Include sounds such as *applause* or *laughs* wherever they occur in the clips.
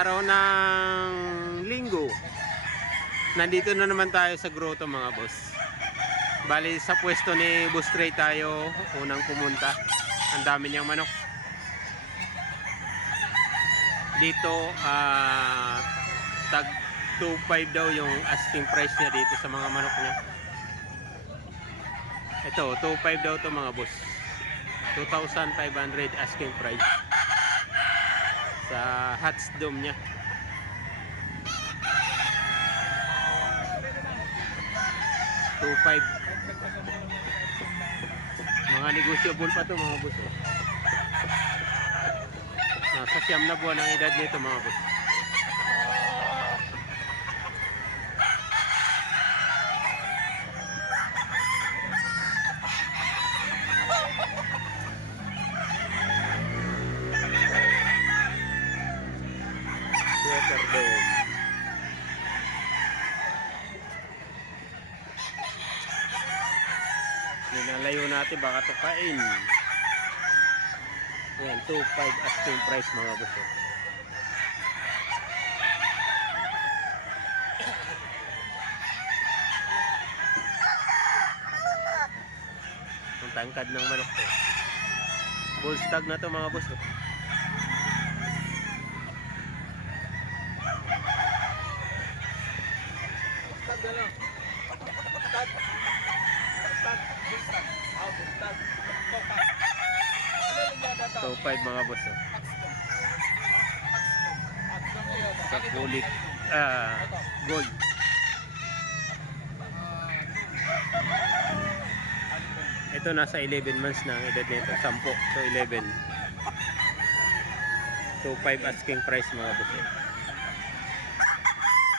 araw ng linggo. Nandito na naman tayo sa grotto mga boss. Bali sa pwesto ni Boss Trey tayo unang pumunta. Ang dami niyang manok. Dito ah tag 2.5 daw yung asking price niya dito sa mga manok niya. Ito, 2.5 daw to mga boss. 2,500 asking price sa Hats Dome niya. Two five. Mga negosyable pa to mga boss. Nasa siyam na buwan ang edad nito mga boss. Sweater Dome. Natin baka tukain. Yan, 2.5 asking price mga boss. oh. Ang tangkad ng manok to. Bull stag na to mga boss. oh. Tag na lang. Tag. Tag. Bulstag. Ah, bulstag. Tokak. Ano yung yada tao? 2.5 mga boss. oh. Aksyon ko yata. Sa kulit. Ah, gold. Ito nasa 11 months na ang edad nito. 10 to 11. 2.5 asking price mga boss. eh.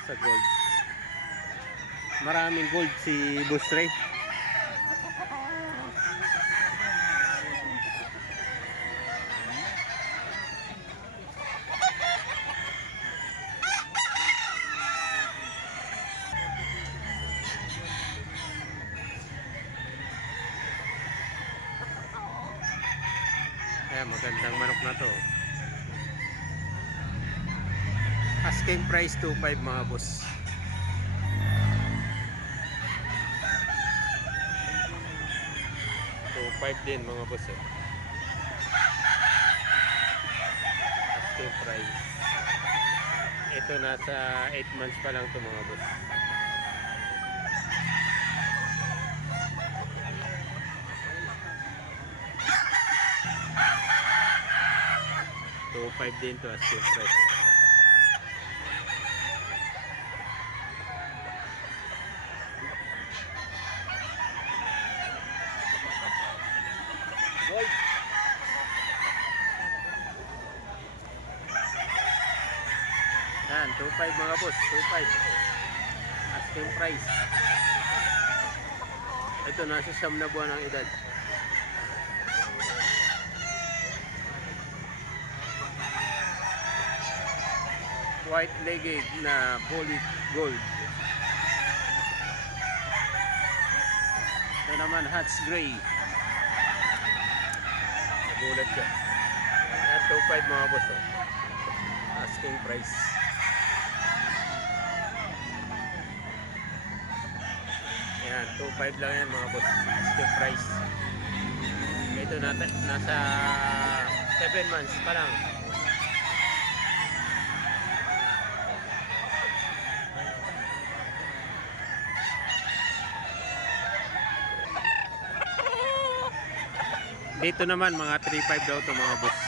Sa gold. Maraming gold si Boss Ray. Kaya magandang manok na to. Price 2.5 mga boss. So 5 din mga boss eh. Asking price. Ito nasa 8 months pa lang to mga boss. So 5 din to asking price. Gold. Yan, 2.5 mga boss, 2.5. Asking price. Ito, nasa siyam na buwan ang edad. White legged na poly gold. Ito naman, Hats Gray. Nagulat ka. Yan, 2.5 mga boss. Oh. Asking price. Yan, 2.5 lang yan mga boss. Asking price. Ito nata, nasa 7 months pa lang. Dito naman mga 3.5 daw to mga boss.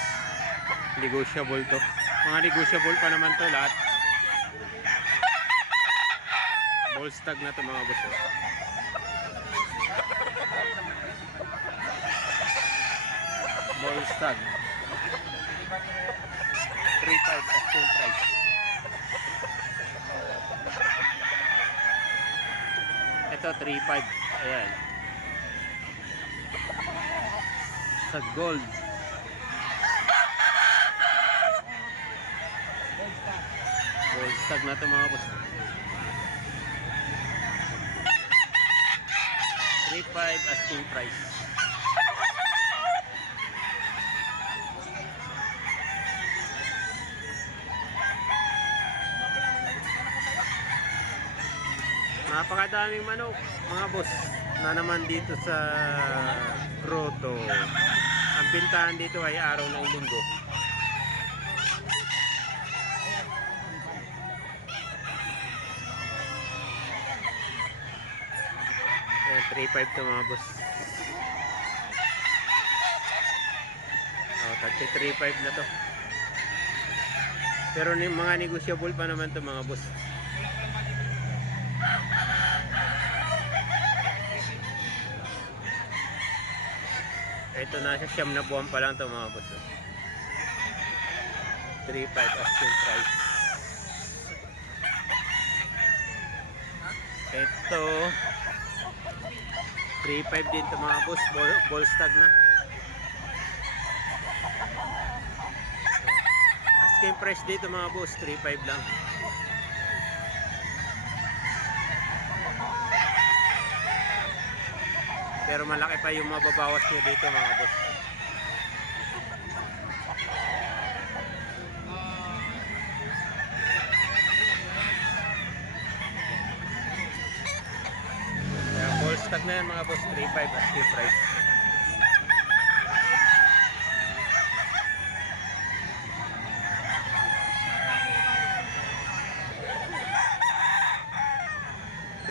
Negotiable to. Mga negotiable pa naman to lahat. Ball na to mga boss. Ball stag. 3.5 asking price. Ito 3.5. Ayan. Sa gold. Ball stag na to mga boss. 3.5 asking price. Napakadaming manok, mga boss, na naman dito sa grotto. Ang bintahan dito ay araw ng linggo. Ayan, 3.5 to mga boss. Oh, tagti 3.5 na to. Pero mga negotiable pa naman to mga boss. Ito nasa siyam na buwan pa lang to mga boss. oh. 3.5 asking price. Ito 3.5 din to mga boss. Ball, ball stag na. Asking price dito mga boss. 3.5 lang. Pero malaki pa yung mababawas nyo dito mga boss. Kaya full stock na yan mga boss. 3.5 asking price.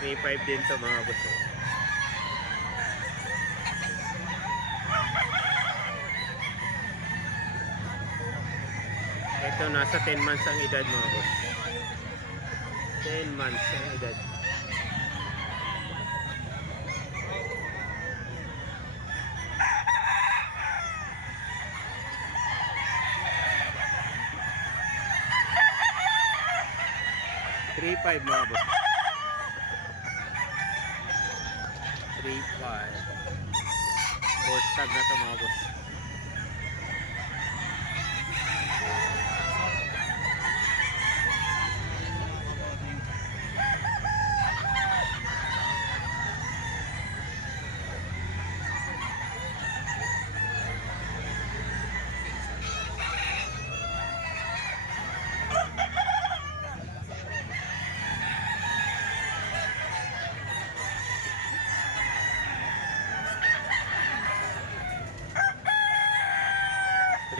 Three five din to mga boss. Ito nasa 10 months ang edad mga boss. 10 months ang edad. Three five mga boss. Three five. Boss tag na to mga boss.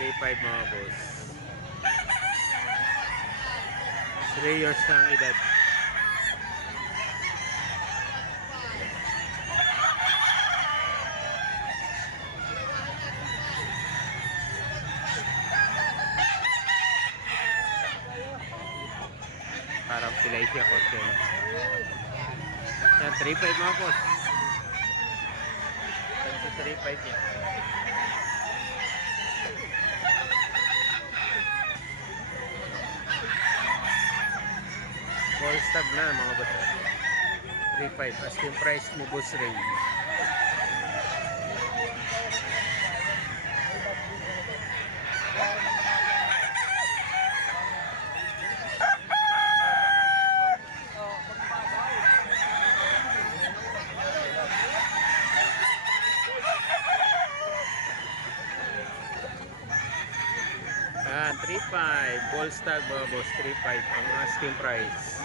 Three five mga boss. 3 years na ang edad. Parang pilay siya ko. Yan, 3.5 mga boss. Yan, 3.5 yan. Full stag na mga boss. 3.5 asking price ni Boss Ray. Ah, 3.5 ball stag mga boss 3.5 ang asking price.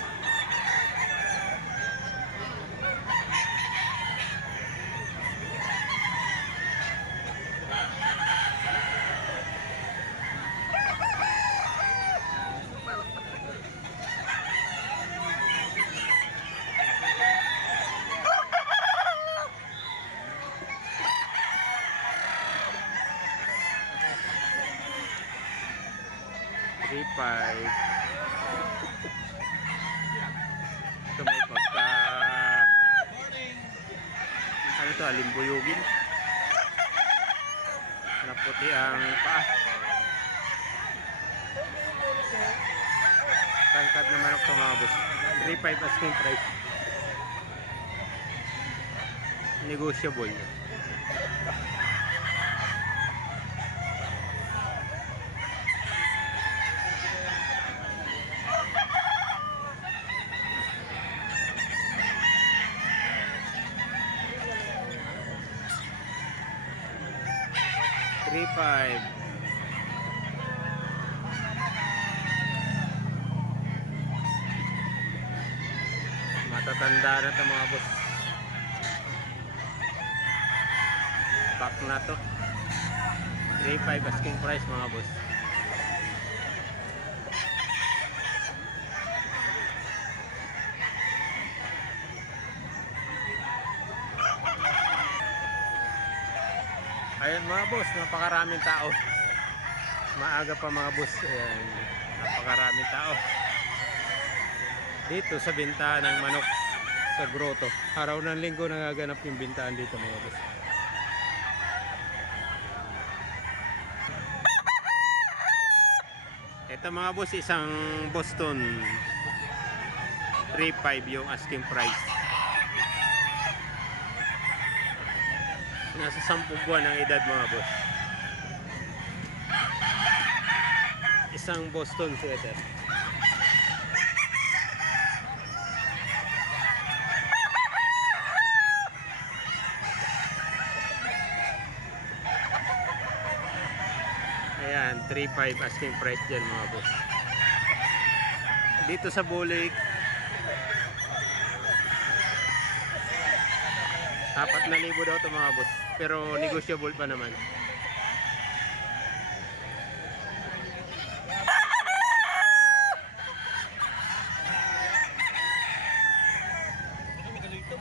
5. Ito may pagka... Ano to? Alimbuyugin. Naputi ang paa. Tangkad na manok to mga boss. 3.5 asking price. Negotiable. Negotiable. 5. matatanda na ito mga boss. Pack na to. 3.5 asking price mga boss. Boss, napakaraming tao. Maaga pa mga boss. Ayan, napakaraming tao. Dito sa bintahan ng manok sa grotto. Araw ng linggo nagaganap yung bintahan dito mga boss. Ito mga boss, isang Boston 3.5 yung asking price. Nasa 10 buwan ang edad mga boss. Isang Boston sweater. Ayan, 3.5 asking price dyan mga boss. Dito sa Bulik, apat na libo daw to mga boss. Pero negotiable pa naman.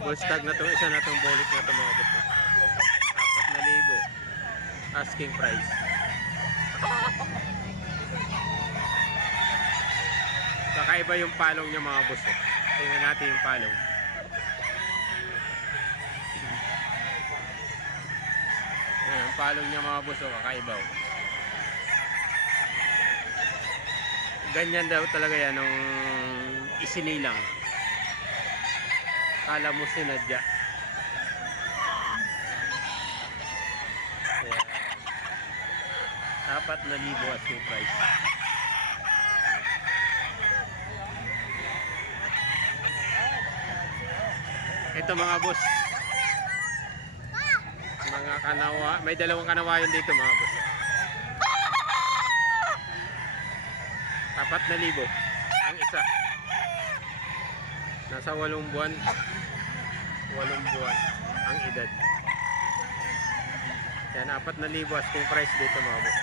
Full stag na to, isa na tong bulik na to mga boss. Apat na libo. Asking price. Kakaiba yung palong niya mga eh. Tingnan natin yung palong. Palong niya mga boss. oh, Kakaiba. oh. Ganyan daw talaga yan nung isinilang. Kala mo sinadya. Apat na libo at yung price. Ito mga boss. Mga kanawa. May dalawang kanawayan dito mga boss. Apat na libo. Ang isa. Nasa walong buwan. Walong buwan. Ang edad. Yan, apat na libo asking price dito mga boss.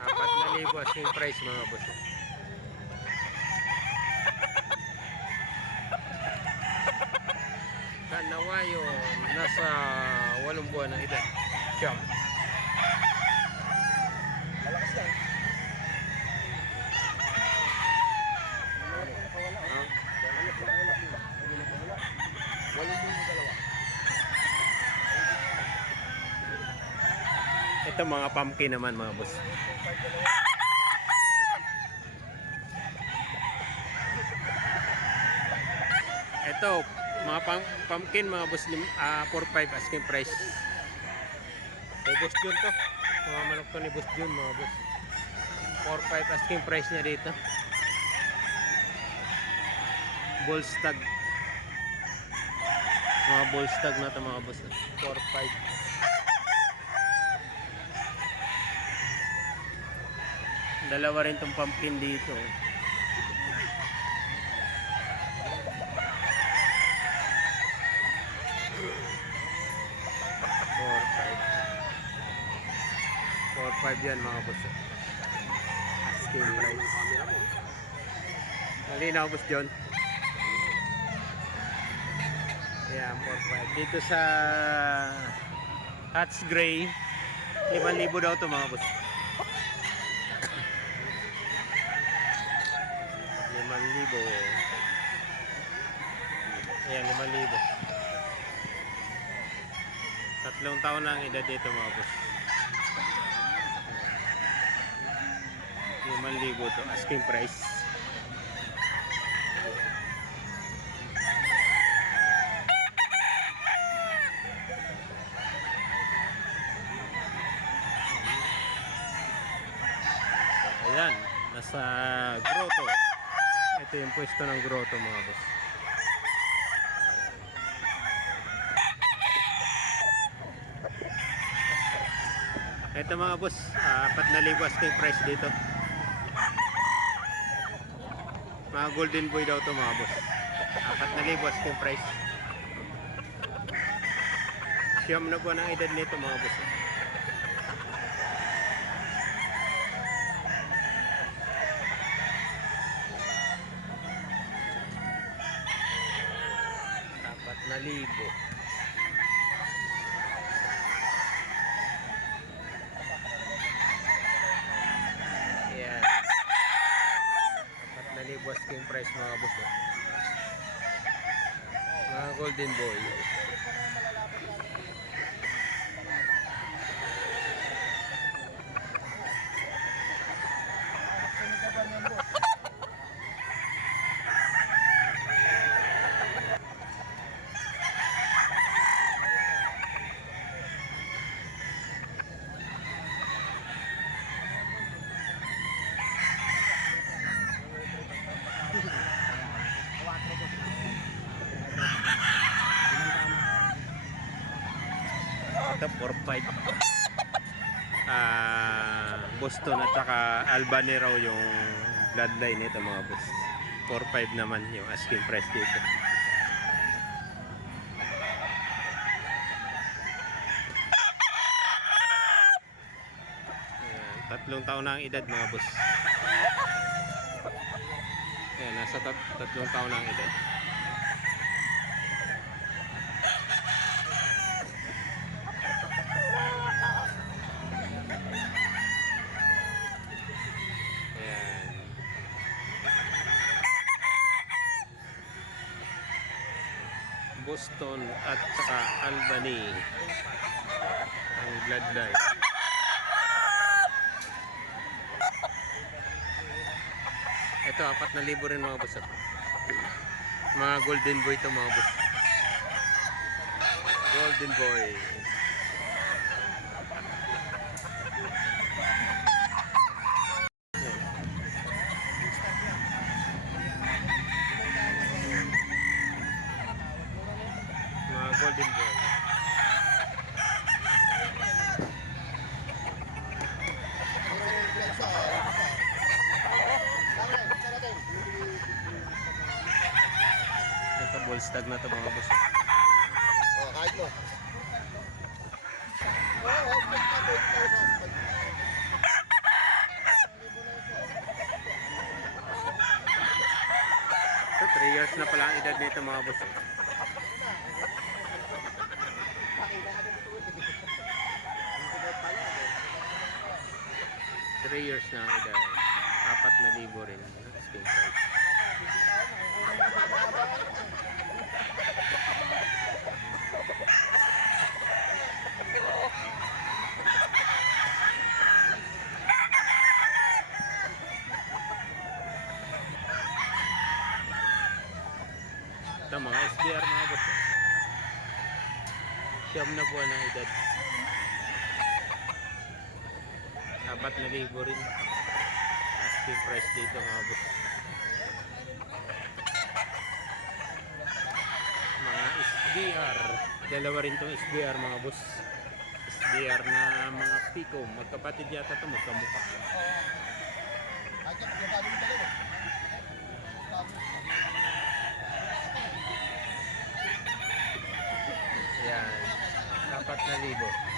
Apat na libo asking price mga boss. Kanawayo, nasa walong buwan ng edad. Siyam. Malakas yan. Huh? Walang libo dalawa. Ito mga pumpkin naman mga boss. Ito, mga pumpkin mga boss, lim- ah 4-5 asking price. Kay Boss Jun to. Mga manok to ni Boss Jun mga boss. 4-5 asking price niya dito. Bullstag. Mga bullstag na to mga boss. 4-5. Dalawa rin tong pumpkin dito. Four, five. Four, five yan mga boss. Asking price. Malinaw boss John. Ayan, 4-5. Dito sa Hats Gray, 5,000 daw to mga boss. 5,000. Ayan, 5,000. Tatlong taon na ang edad dito mga boss. 5,000 to, asking price. Yan, nasa grotto. Ito yung pwesto ng grotto mga boss. Ito mga boss, apat na libo asking price dito. Mga golden boy daw to mga boss. Apat na libo asking price. Siyam na po ng edad nito mga boss na libo. Ayan. Apat na libo asking price mga boss. oh. Mga golden boy. Ito 4-5. *laughs* Ah, Boston at saka Albany raw yung bloodline nito mga boss. 4-5 naman yung asking price dito. Ayan, tatlong taon na ang edad mga boss. Ayan, nasa tat- tatlong taon na ang edad. Boston at saka Albany ang bloodline. Ito, apat na libo rin mga boss. ah. Mga golden boy to mga boss. Golden boy. Mga golden boy. Ito, bull stag na to mga boss. Oh, kahit mo. Oh, may kabit tayo sa hospital. Ito, 3 years na pala ang edad nito mga boss. 3 years na ang edad. Apat na libo rin ang asking price. Ito mga SBR mga boss. Siyam na buwan ang edad. Apat na libo rin. Asking price dito mga boss. Mga SBR. Dalawa rin tong SBR mga boss. SBR na mga Pico. Magkapatid yata to magkamukha. Yan. Apat na libo.